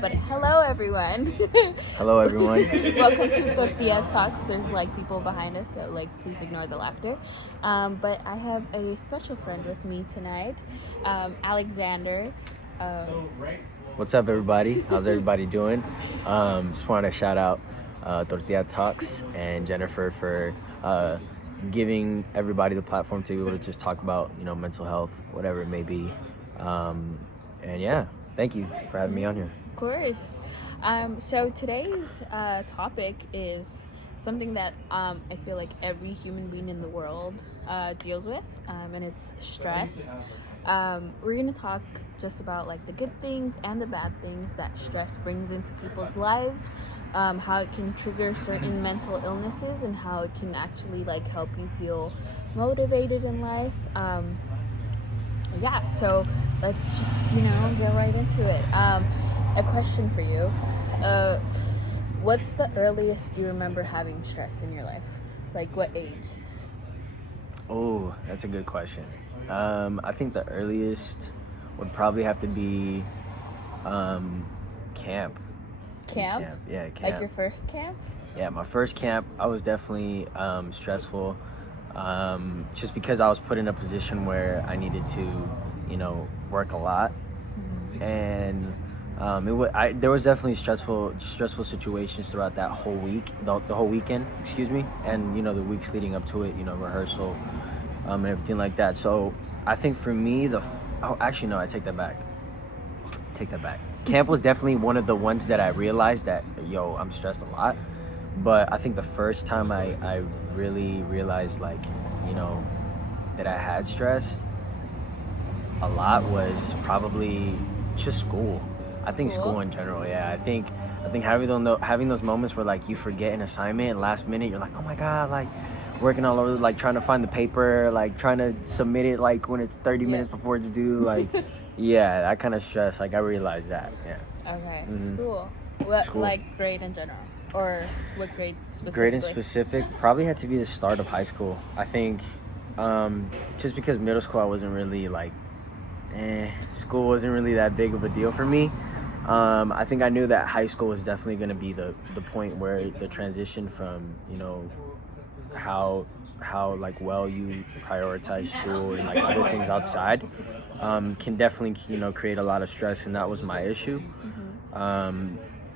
But hello, everyone. Hello, everyone. Welcome to Tortilla Talks. There's people behind us, so please ignore the laughter. But I have a special friend with me tonight, Alexander. What's up, everybody? How's everybody doing? Just want to shout out Tortilla Talks and Jennifer for giving everybody the platform to be able to just talk about, mental health, whatever it may be. And yeah, thank you for having me on here. Of course. So today's topic is something that I feel like every human being in the world deals with, and it's stress. We're going to talk just about the good things and the bad things that stress brings into people's lives, how it can trigger certain mental illnesses, and how it can actually help you feel motivated in life. So let's just get right into it. A question for you: what's the earliest you remember having stress in your life? What age? Oh, that's a good question. I think the earliest would probably have to be camp. Camp? Yeah, camp. Your first camp? Yeah, my first camp, I was definitely stressful, just because I was put in a position where I needed to, work a lot, and there was definitely stressful situations throughout that whole week, the whole weekend, and the weeks leading up to it, rehearsal, and everything like that. So I think for me, I take that back. Camp was definitely one of the ones that I realized that, I'm stressed a lot. But I think the first time I really realized, that I had stress a lot was probably just school. I think school in general, yeah. I think having those moments where, you forget an assignment and last minute, you're like, oh my God, working all over, trying to find the paper, trying to submit it, when it's 30 minutes before it's due, yeah, that kind of stress, I realized that, yeah. Okay, Mm-hmm. School. Grade in general? Or what grade specifically? Grade in specific probably had to be the start of high school. I think just because middle school I wasn't really school wasn't really that big of a deal for me. I think I knew that high school was definitely going to be the point where the transition from, how well you prioritize school and other things outside can definitely create a lot of stress, and that was my issue.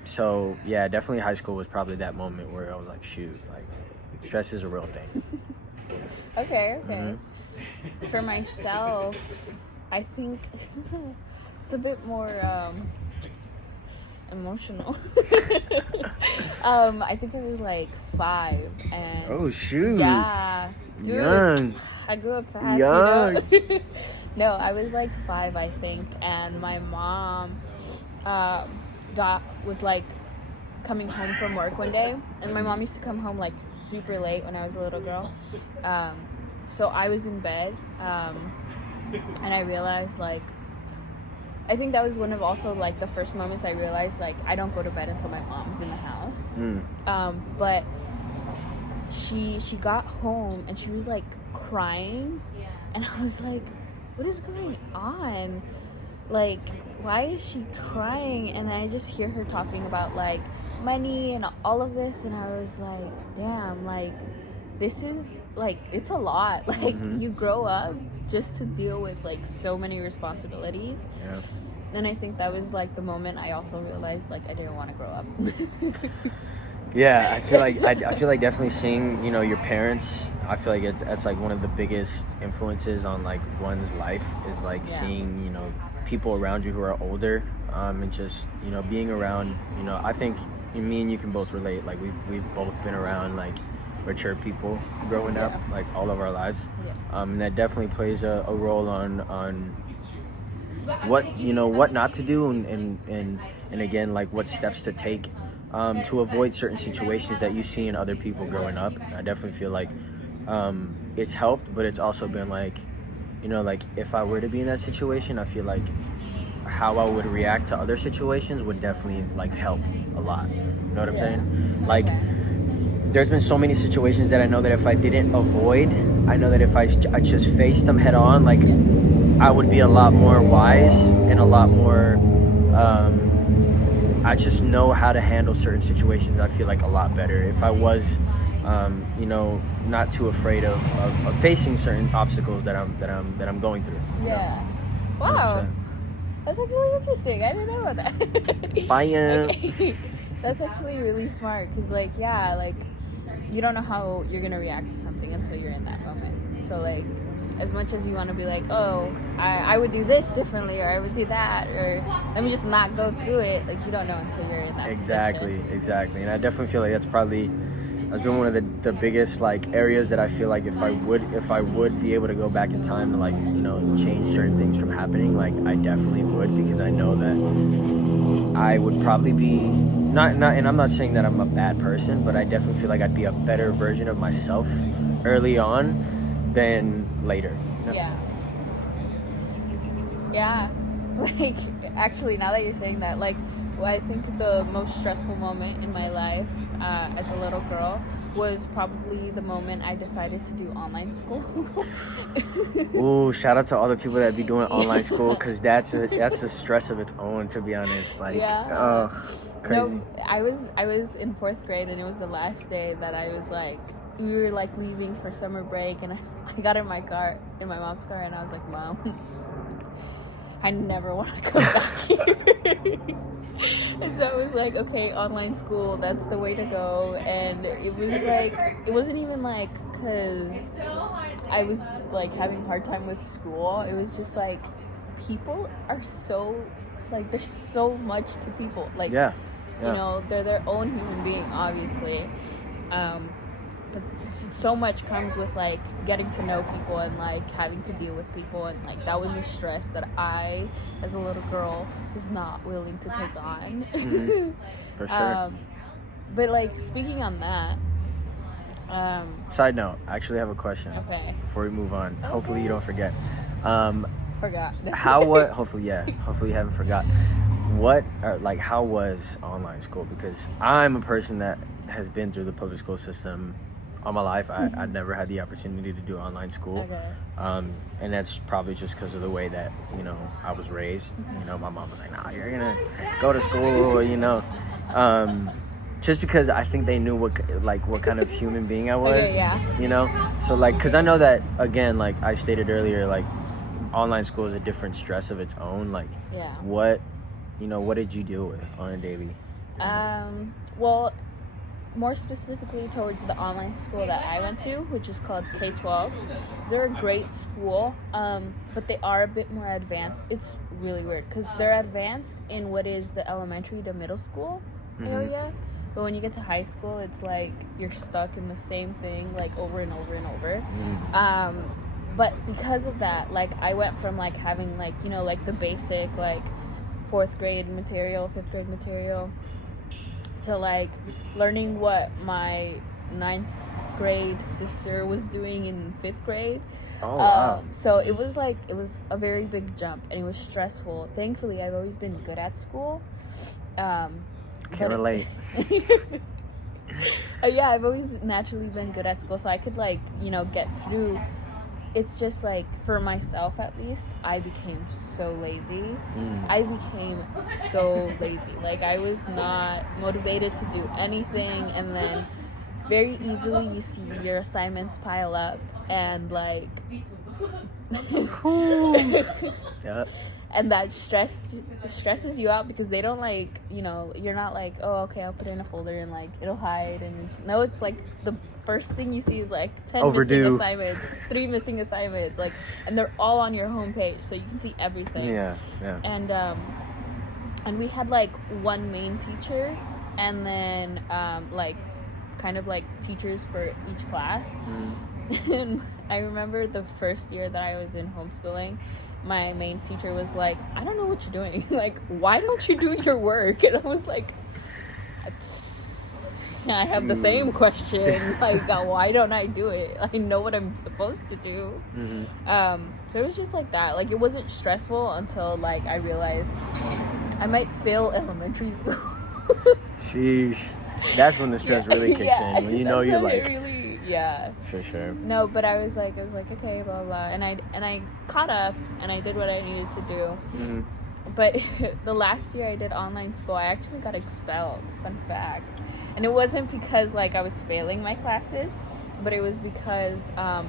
So yeah, definitely high school was probably that moment where I was shoot, stress is a real thing. Okay. For myself, I think it's a bit more emotional. I think I was 5, and oh shoot, yeah, dude, young. I grew up fast. Young. No, I was 5, I think, and my mom was coming home from work one day, and my mom used to come home super late when I was a little girl. So I was in bed, and I realized I think that was one of also the first moments I realized I don't go to bed until my mom's in the house. But she got home and she was crying, and I was what is going on? Why is she crying? And I just hear her talking about money and all of this, and I was damn, this is it's a lot. You grow up just to deal with so many responsibilities. Yeah. And I think that was the moment I also realized I didn't want to grow up. Yeah, I feel like definitely seeing your parents, I feel like that's one of the biggest influences on one's life is seeing people around you who are older, and just being around I think me and you can both relate, we've both been around mature people growing up all of our lives. Yes. And that definitely plays a role on what not to do, and again what steps to take to avoid certain situations that you see in other people growing up. I definitely feel it's helped, but it's also been if I were to be in that situation, I feel how I would react to other situations would definitely help a lot. You know what I'm saying? There's been so many situations that I know that if I didn't avoid, I know that if I just faced them head on, I would be a lot more wise and a lot more I just know how to handle certain situations. I feel like a lot better if I was, not too afraid of facing certain obstacles that I'm going through. Yeah. Wow. 100%. That's actually interesting. I didn't know about that. Bye. Okay. That's actually really smart because, like, yeah, like, you don't know how you're gonna react to something until you're in that moment. So, like, as much as you want to be like, oh, I would do this differently, or I would do that, or let me just not go through it. Like, you don't know until you're in that position. Exactly. And I definitely feel like that's been one of the biggest, like, areas that I feel like if I would be able to go back in time and, like, change certain things from happening, like, I definitely would, because I know that I would probably be not, and I'm not saying that I'm a bad person, but I definitely feel like I'd be a better version of myself early on than later. Yeah. Like, actually, now that you're saying that, like, I think the most stressful moment in my life as a little girl was probably the moment I decided to do online school. Ooh, shout out to all the people that be doing online school, because that's a stress of its own, to be honest. Like, crazy. No, I was in 4th grade, and it was the last day that I was like, we were like leaving for summer break, and I got in my mom's car, and I was like, Mom, I never want to come back here. And so it was like, okay, online school, that's the way to go. And it was like, it wasn't even like because I was like having a hard time with school. It was just like, people are so, like, there's so much to people. Like, yeah. They're their own human being, obviously. But so much comes with, like, getting to know people and, like, having to deal with people. And, like, that was a stress that I, as a little girl, was not willing to take on. Mm-hmm. For sure. But, like, speaking on that. Side note, I actually have a question. Okay. Before we move on. Okay. Hopefully you don't forget. Forgot. Hopefully you haven't forgot. How was online school? Because I'm a person that has been through the public school system all my life. I never had the opportunity to do online school. Okay. And that's probably just because of the way that, I was raised. My mom was like, nah, you're gonna go to school, just because I think they knew what kind of human being I was. Okay, yeah. So, like, because I know that, again, like I stated earlier, like, online school is a different stress of its own. Like, yeah. What did you deal with on a daily? Well, more specifically towards the online school that I went to, which is called K-12. They're a great school, but they are a bit more advanced. It's really weird because they're advanced in what is the elementary to middle school area, but when you get to high school, it's like you're stuck in the same thing, like, over and over and over. But because of that, like, I went from, like, having, like, like, the basic, like, 4th grade material, 5th grade material, to, like, learning what my 9th grade sister was doing in 5th grade. Oh, wow. So it was a very big jump, and it was stressful. Thankfully, I've always been good at school. Can't relate. Yeah, I've always naturally been good at school, so I could, like, get through. It's just, like, for myself at least, I became so lazy. I became so lazy. Like, I was not motivated to do anything, and then very easily you see your assignments pile up, and, like, yeah. And that stresses you out because they don't, like, you're not like, oh, okay, I'll put it in a folder and, like, it'll hide. And it's like the first thing you see is, like, 10 overdue missing assignments, 3 missing assignments, like, and they're all on your homepage, so you can see everything. Yeah. And we had, like, one main teacher, and then like, kind of like teachers for each class. And I remember the first year that I was in homeschooling, my main teacher was like, I don't know what you're doing. Like, why don't you do your work? And I was like, I have the same question. Like, why don't I do it? I know what I'm supposed to do. So it was just like that. Like, it wasn't stressful until, like, I realized I might fail elementary school. Sheesh. That's when the stress really kicks in. When you're like... Yeah. For sure. No, but I was like, okay, blah, blah. And I caught up, and I did what I needed to do. But the last year I did online school, I actually got expelled. Fun fact. And it wasn't because like I was failing my classes, but it was because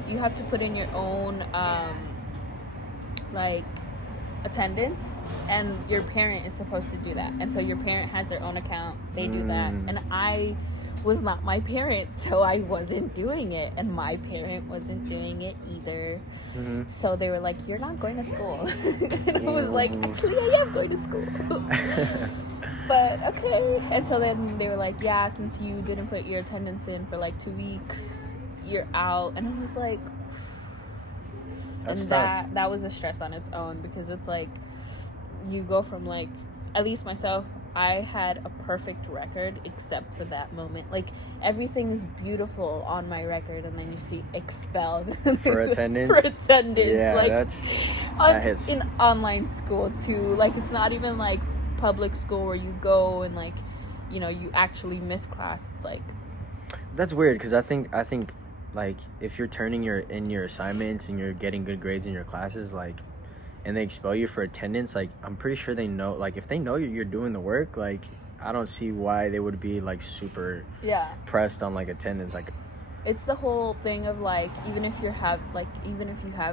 you have to put in your own like attendance, and your parent is supposed to do that. And so your parent has their own account. They do that, and I was not my parent, so I wasn't doing it, and my parent wasn't doing it either. So they were like, "You're not going to school." And I was like, "Actually, I am going to school." But okay. And so then they were like, "Yeah, since you didn't put your attendance in for like 2 weeks, you're out." And I was like, That's and tough. that was a stress on its own, because it's like you go from like, at least myself, I had a perfect record except for that moment. Like everything is beautiful on my record, and then you see expelled For attendance. For attendance, Yeah, like that hits. in online school too. Like it's not even like public school where you go and like, you know, you actually miss class. It's like, That's weird, because I think like if you're turning in your assignments and you're getting good grades in your classes, like, and they expel you for attendance, like I'm pretty sure they know, like if they know you're doing the work, like I don't see why they would be like super pressed on like attendance. Like it's the whole thing of like, even if you have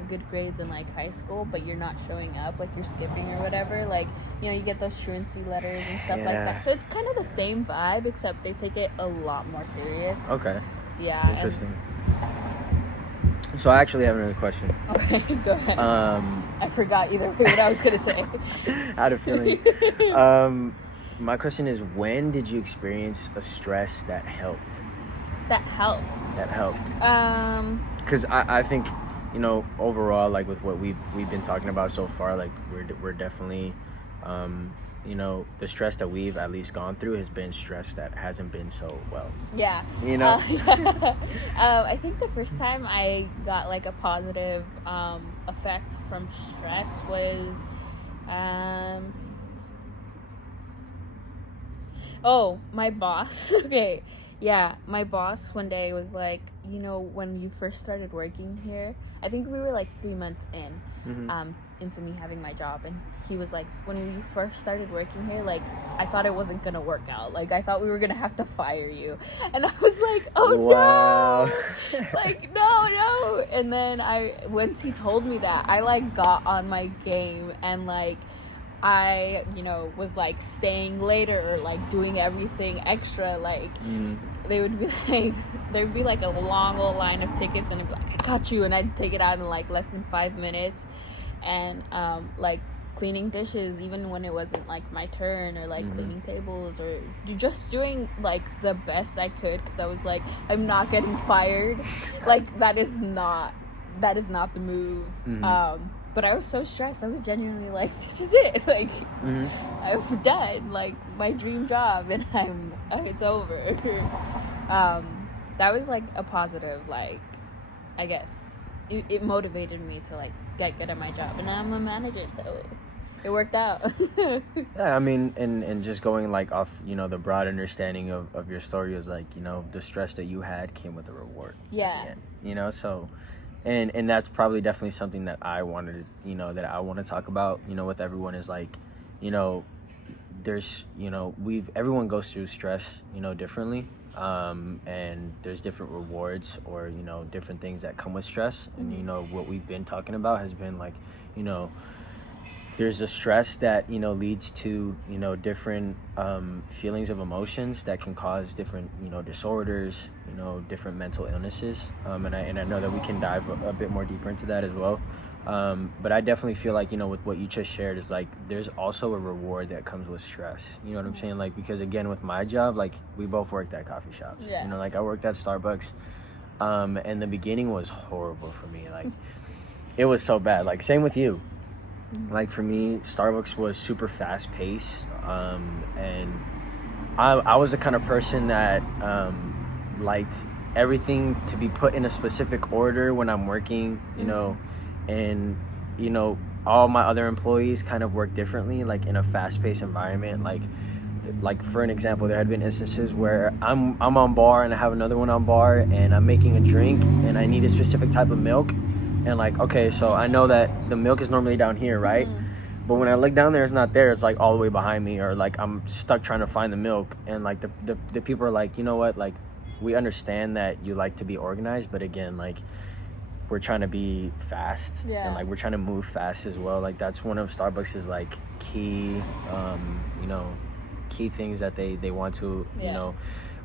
good grades in like high school, but you're not showing up, like you're skipping or whatever, like, you know, you get those truancy letters and stuff like that. So it's kind of the same vibe, except they take it a lot more serious. Okay. Yeah. Interesting. So I actually have another question. Okay, go ahead. I forgot either way what I was gonna say. I had a feeling. My question is, when did you experience a stress that helped? That helped. Because I think, you know, overall, like with what we've been talking about so far, like we're definitely, you know, the stress that we've at least gone through has been stress that hasn't been so well. Yeah. You know? I think the first time I got like a positive effect from stress was my boss. Okay. Yeah, my boss one day was like, you know, when you first started working here, I think we were like 3 months in, into me having my job, and he was like, when you first started working here, like, I thought it wasn't gonna work out. Like, I thought we were gonna have to fire you. And I was like, oh wow. No! Like, no. And then once he told me that, I like got on my game, and like, I, you know, was like staying later or like doing everything extra. Like they would be like, there would be like a long old line of tickets, and I'd be like, I got you, and I'd take it out in like less than 5 minutes. And like cleaning dishes, even when it wasn't like my turn, or like cleaning tables, or just doing like the best I could, because I was like, I'm not getting fired. Like that is not the move. But I was so stressed. I was genuinely like, this is it. Like, I'm done. Like, my dream job, and it's over. That was, like, a positive, like, I guess. It motivated me to, like, get good at my job. And now I'm a manager, so it worked out. Yeah, I mean, and just going, like, off, you know, the broad understanding of your story is, like, you know, the stress that you had came with a reward. Yeah. At the end, you know, so... And that's probably definitely something that I wanted to, you know, that I want to talk about, you know, with everyone, is like, you know, there's, you know, everyone goes through stress, you know, differently. And there's different rewards, or, you know, different things that come with stress. And, you know, what we've been talking about has been like, you know, there's a stress that, you know, leads to, you know, different feelings of emotions that can cause different, you know, disorders, you know, different mental illnesses. And I know that we can dive a bit more deeper into that as well. But I definitely feel like, you know, with what you just shared, is like, there's also a reward that comes with stress. You know what I'm saying? Like, because again, with my job, like, we both worked at coffee shops. Yeah. You know, like, I worked at Starbucks. And the beginning was horrible for me. Like, it was so bad. Like, same with you. Like, for me, Starbucks was super fast paced, and I was the kind of person that liked everything to be put in a specific order when I'm working, you know, and, you know, all my other employees kind of work differently, like in a fast paced environment. Like for an example, there had been instances where I'm on bar and I have another one on bar, and I'm making a drink and I need a specific type of milk. And like, okay, so I know that the milk is normally down here, right? But when I look down there, it's not there. It's like all the way behind me, or like I'm stuck trying to find the milk. And like the people are like, you know what? Like, we understand that you like to be organized, but again, like, we're trying to be fast, and like we're trying to move fast as well. Like, that's one of Starbucks' like key, you know, key things that they want to, you know,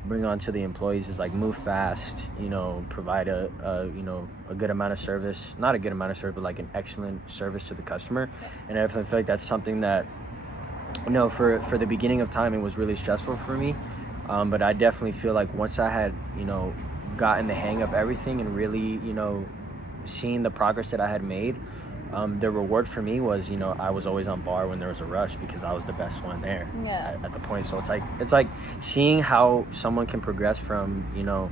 bring on to the employees is like move fast, you know, provide a you know, a good amount of service, not a good amount of service, but like an excellent service to the customer. And I feel like that's something that, you know, for the beginning of time, it was really stressful for me. But I definitely feel like once I had, you know, gotten the hang of everything and really, you know, seeing the progress that I had made, the reward for me was, you know, I was always on bar when there was a rush because I was the best one there at the point. So it's like seeing how someone can progress from, you know,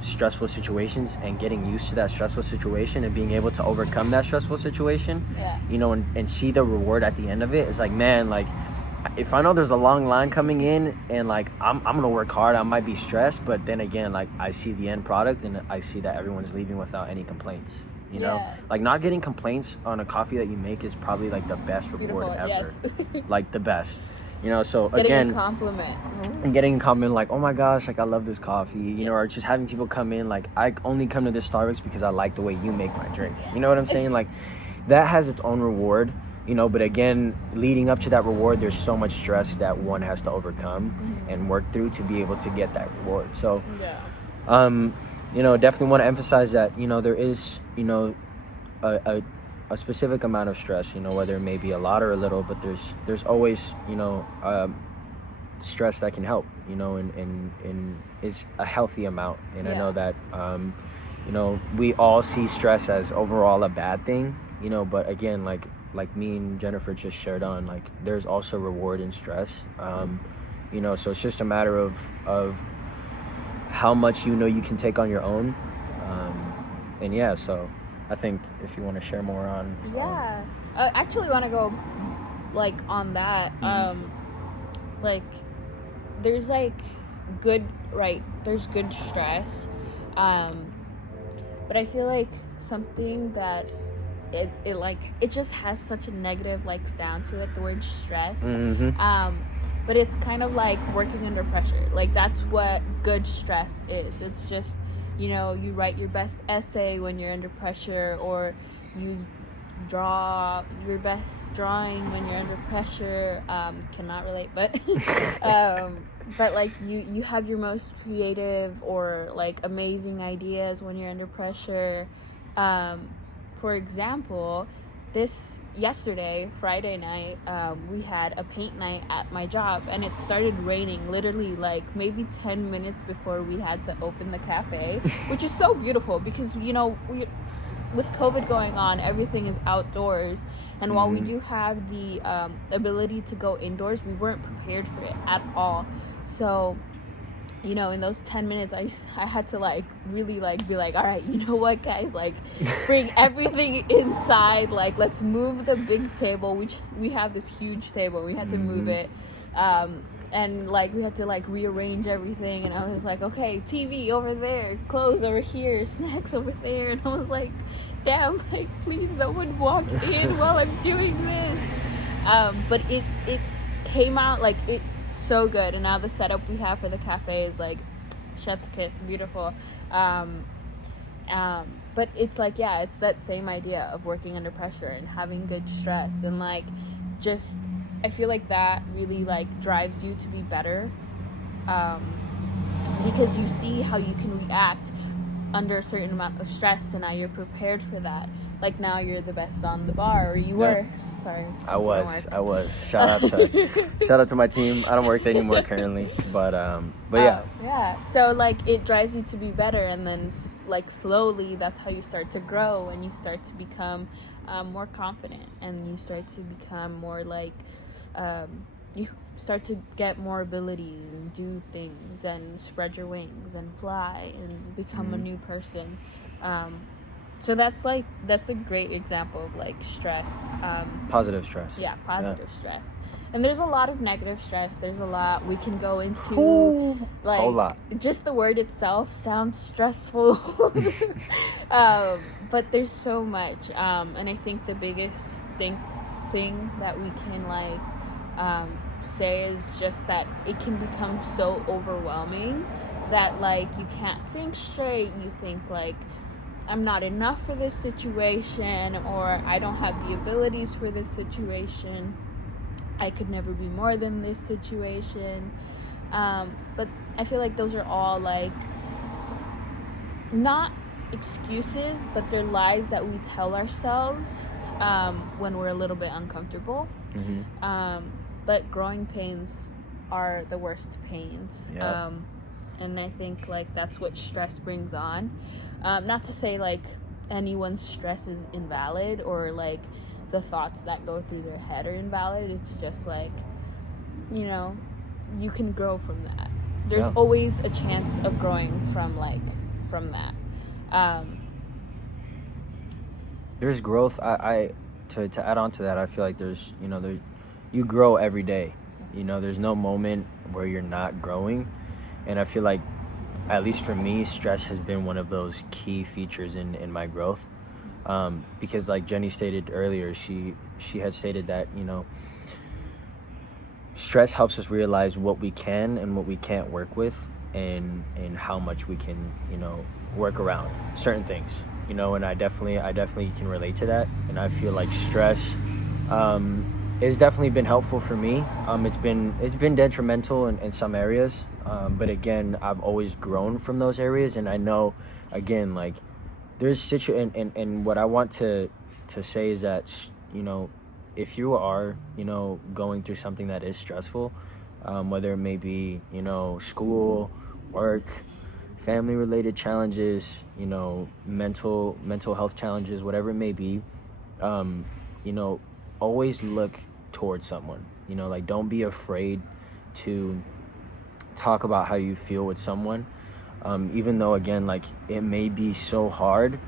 stressful situations and getting used to that stressful situation and being able to overcome that stressful situation, you know, and see the reward at the end of it. It's like, man, like, if I know there's a long line coming in and like I'm gonna work hard, I might be stressed, but then again, like, I see the end product and I see that everyone's leaving without any complaints, you know. Like, not getting complaints on a coffee that you make is probably like the best reward ever. Like, the best, you know. So getting a compliment and getting a compliment like, oh my gosh, like, I love this coffee, you know, or just having people come in like, I only come to this Starbucks because I like the way you make my drink, you know what I'm saying? Like, that has its own reward, you know. But again, leading up to that reward, there's so much stress that one has to overcome and work through to be able to get that reward. So you know, definitely want to emphasize that, you know, there is, you know, a specific amount of stress, you know, whether it may be a lot or a little, but there's always, you know, stress that can help, you know, and is a healthy amount. And I know that you know, we all see stress as overall a bad thing, you know, but again, like me and Jennifer just shared on, like, there's also reward in stress, you know. So it's just a matter of how much, you know, you can take on your own, and so I think if you want to share more on I actually want to go like on that, like, there's like there's good stress, but I feel like something that it just has such a negative like sound to it, the word stress. But it's kind of like working under pressure. Like, that's what good stress is. It's just, you know, you write your best essay when you're under pressure, or you draw your best drawing when you're under pressure. Cannot relate, but but like you have your most creative or like amazing ideas when you're under pressure. For example, yesterday, Friday night, we had a paint night at my job, and it started raining literally like maybe 10 minutes before we had to open the cafe, which is so beautiful because, you know, with COVID going on, everything is outdoors, and while we do have the ability to go indoors, we weren't prepared for it at all. So, you know, in those 10 minutes, I had to like really like be like, all right, you know what, guys, like, bring everything inside, like, let's move the big table, which we have this huge table, we had to move it, and like we had to like rearrange everything, and I was like, okay, TV over there, clothes over here, snacks over there, and I was like, damn, like, please no one walk in while I'm doing this. But it came out like it so good, and now the setup we have for the cafe is like chef's kiss, beautiful. But it's like, it's that same idea of working under pressure and having good stress, and like, just, I feel like that really like drives you to be better, because you see how you can react under a certain amount of stress, and now you're prepared for that. Like, now you're the best on the bar, or you were. Sorry. I was. Shout out to my team. I don't work there anymore currently, but yeah. Yeah. So like, it drives you to be better, and then like slowly, that's how you start to grow, and you start to become more confident, and you start to become more like you start to get more abilities and do things and spread your wings and fly and become a new person. So that's a great example of like stress. Positive stress. Positive stress. And there's a lot of negative stress. There's a lot we can go into. Like, whole lot. Just the word itself sounds stressful. But there's so much. And I think the biggest thing thing that we can like say is just that it can become so overwhelming that like you can't think straight. You think like, I'm not enough for this situation, or I don't have the abilities for this situation, I could never be more than this situation. But I feel like those are all like not excuses, but they're lies that we tell ourselves when we're a little bit uncomfortable. But growing pains are the worst pains. Yeah. And I think like that's what stress brings on. Not to say like anyone's stress is invalid, or like the thoughts that go through their head are invalid. It's just like, you know, you can grow from that. There's always a chance of growing from that. There's growth. To add on to that, I feel like there's, you know, you grow every day. You know, there's no moment where you're not growing. And I feel like, at least for me, stress has been one of those key features in my growth. Because like Jenny stated earlier, she had stated that, you know, stress helps us realize what we can and what we can't work with, and how much we can, you know, work around certain things, you know. And I definitely can relate to that. And I feel like stress it's definitely been helpful for me. It's been detrimental in some areas, but again, I've always grown from those areas. And I know, again, like there's and what I want to say is that, you know, if you are, you know, going through something that is stressful, whether it may be, you know, school, work, family related challenges, you know, mental health challenges, whatever it may be, you know, always look towards someone. You know, like don't be afraid to talk about how you feel with someone, even though, again, like it may be so hard.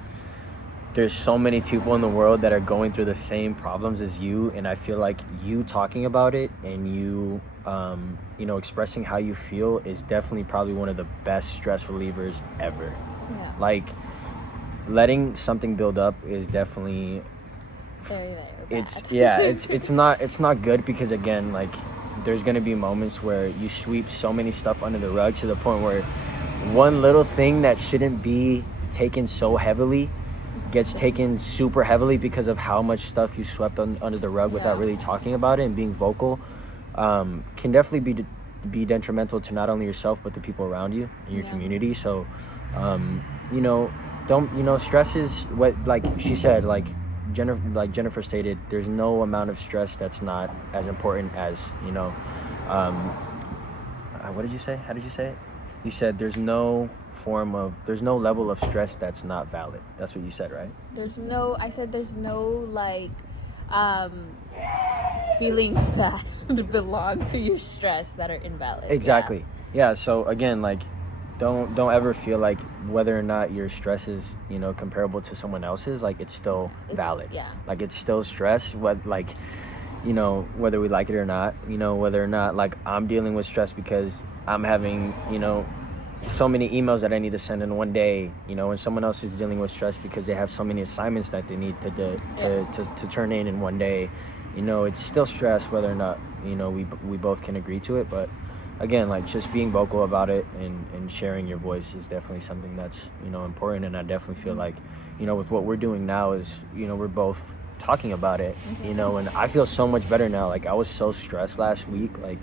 There's so many people in the world that are going through the same problems as you, and I feel like you talking about it and you you know, expressing how you feel is definitely probably one of the best stress relievers ever. Like letting something build up is definitely it's not good, because again, like there's going to be moments where you sweep so many stuff under the rug to the point where one little thing that shouldn't be taken so heavily gets taken super heavily because of how much stuff you swept under the rug without really talking about it and being vocal. Can definitely be detrimental to not only yourself but the people around you in your community. So you know, don't, you know, stress is what, like she said, like Jennifer stated, there's no amount of stress that's not as important as, you know, what did you say? How did you say it? You said there's no level of stress that's not valid. That's what you said, right? I said there's no like feelings that belong to your stress that are invalid. Exactly. Yeah. So again, like don't ever feel like whether or not your stress is, you know, comparable to someone else's, like it's still valid. Like it's still stress, what, like, you know, whether we like it or not, you know, whether or not, like I'm dealing with stress because I'm having, you know, so many emails that I need to send in one day, you know, and someone else is dealing with stress because they have so many assignments that they need to turn in one day. You know, it's still stress whether or not, you know, we both can agree to it. But again, like just being vocal about it and sharing your voice is definitely something that's, you know, important. And I definitely feel like, you know, with what we're doing now is, you know, we're both talking about it, you know, and I feel so much better now. Like I was so stressed last week, like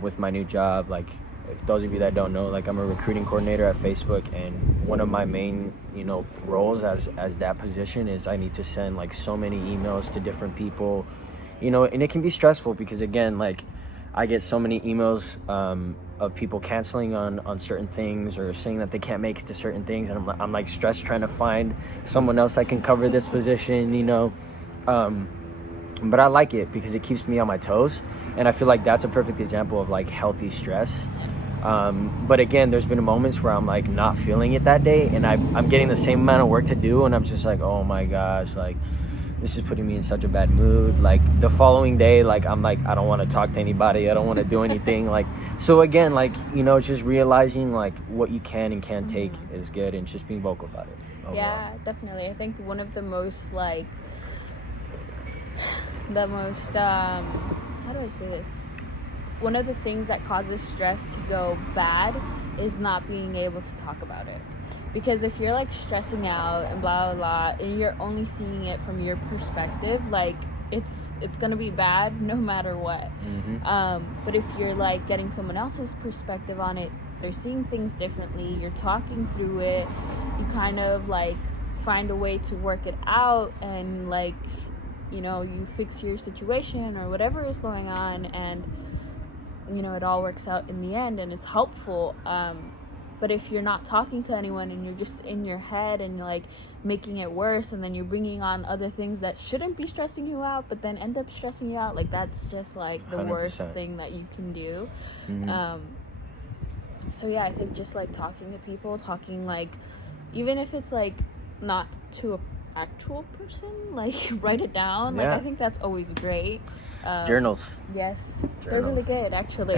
with my new job. Like, if those of you that don't know, like I'm a recruiting coordinator at Facebook, and one of my main, you know, roles as that position is I need to send like so many emails to different people, you know, and it can be stressful because again, like I get so many emails of people canceling on certain things or saying that they can't make it to certain things, and I'm like stressed trying to find someone else that can cover this position, you know, but I like it because it keeps me on my toes, and I feel like that's a perfect example of like healthy stress. But again, there's been moments where I'm like not feeling it that day, and I'm getting the same amount of work to do, and I'm just like, oh my gosh, like this is putting me in such a bad mood. Like the following day, like I'm like, I don't want to talk to anybody, I don't want to do anything. Like, so again, like, you know, just realizing like what you can and can't take is good, and just being vocal about it overall. Yeah, definitely. I think one of the most like the most how do I say this? One of the things that causes stress to go bad is not being able to talk about it. Because if you're like stressing out and blah blah blah, and you're only seeing it from your perspective, like it's gonna be bad no matter what. But if you're like getting someone else's perspective on it, they're seeing things differently, you're talking through it, you kind of like find a way to work it out, and like, you know, you fix your situation or whatever is going on, and you know, it all works out in the end and it's helpful. But if you're not talking to anyone and you're just in your head and you're like making it worse, and then you're bringing on other things that shouldn't be stressing you out but then end up stressing you out, like that's just like the 100%. worst thing that you can do. So yeah, I think just like talking to people, talking like, even if it's like not to a actual person, like write it down. Like I think that's always great. Journals. Yes, Journals. They're really good actually.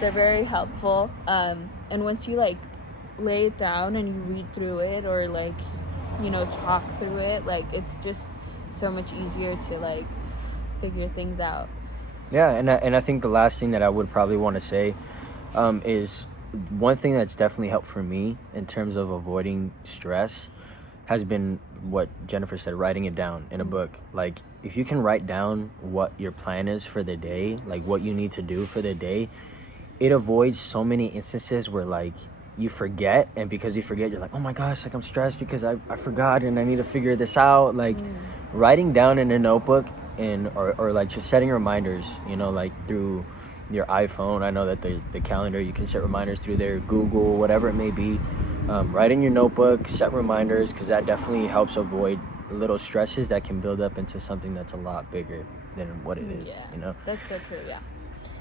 They're very helpful. And once you like lay it down and you read through it, or like, you know, talk through it, like it's just so much easier to like figure things out. Yeah, and I think the last thing that I would probably want to say is one thing that's definitely helped for me in terms of avoiding stress has been what Jennifer said, writing it down in a book. Like, if you can write down what your plan is for the day, like what you need to do for the day, it avoids so many instances where like you forget, and because you forget, you're like, oh my gosh, like I'm stressed because I forgot and I need to figure this out. Like writing down in a notebook, and or like just setting reminders, you know, like through your iPhone. I know that the calendar, you can set reminders through there, Google, whatever it may be. Write in your notebook, set reminders, because that definitely helps avoid little stresses that can build up into something that's a lot bigger than what it is. Yeah, you know, that's so true. Yeah,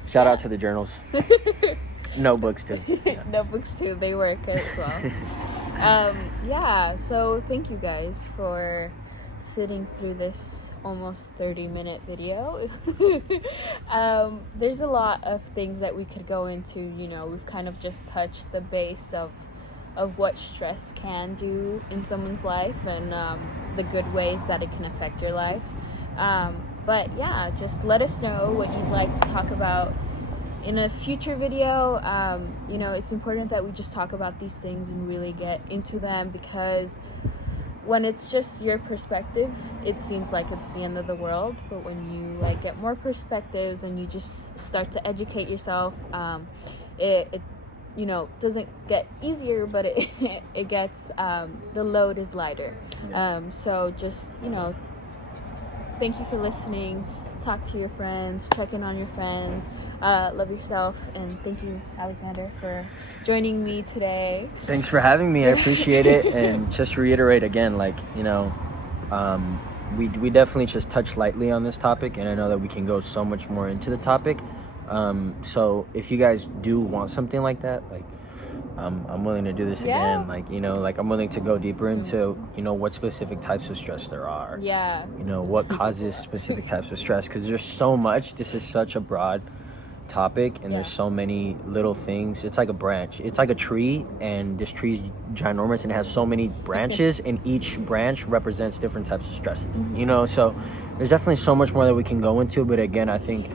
shout out to the journals. Notebooks too. Yeah. Notebooks too, they work as well. Yeah, so thank you guys for sitting through this almost 30-minute video. There's a lot of things that we could go into. You know, we've kind of just touched the base of what stress can do in someone's life, and the good ways that it can affect your life. But yeah, just let us know what you'd like to talk about in a future video. You know, it's important that we just talk about these things and really get into them, because when it's just your perspective, it seems like it's the end of the world. But when you like get more perspectives and you just start to educate yourself, it you know, doesn't get easier, but it gets, the load is lighter. So just, you know, thank you for listening. Talk to your friends, check in on your friends, love yourself, and thank you, Alexander, for joining me today. Thanks for having me. I appreciate it. And just to reiterate again, like, you know, we definitely just touch lightly on this topic, and I know that we can go so much more into the topic. So if you guys do want something like that, like, I'm willing to do this again. Like, you know, like I'm willing to go deeper into, you know, what specific types of stress there are. Yeah. You know, what causes specific types of stress, because there's so much. This is such a broad topic, and there's so many little things. It's like a branch. It's like a tree, and this tree's ginormous, and it has so many branches, and each branch represents different types of stresses. You know, so there's definitely so much more that we can go into. But again, I think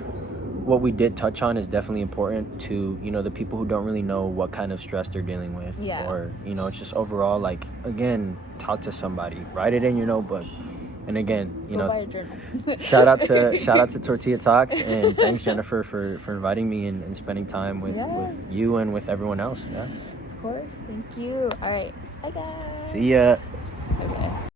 what we did touch on is definitely important to, you know, the people who don't really know what kind of stress they're dealing with. Or, you know, it's just overall, like, again, talk to somebody, write it in your notebook. And again, you know, buy a journal. shout out to Tortilla Talks, and thanks, Jennifer, for inviting me and spending time with you and with everyone else. Yeah, of course. Thank you. All right, bye guys. See ya.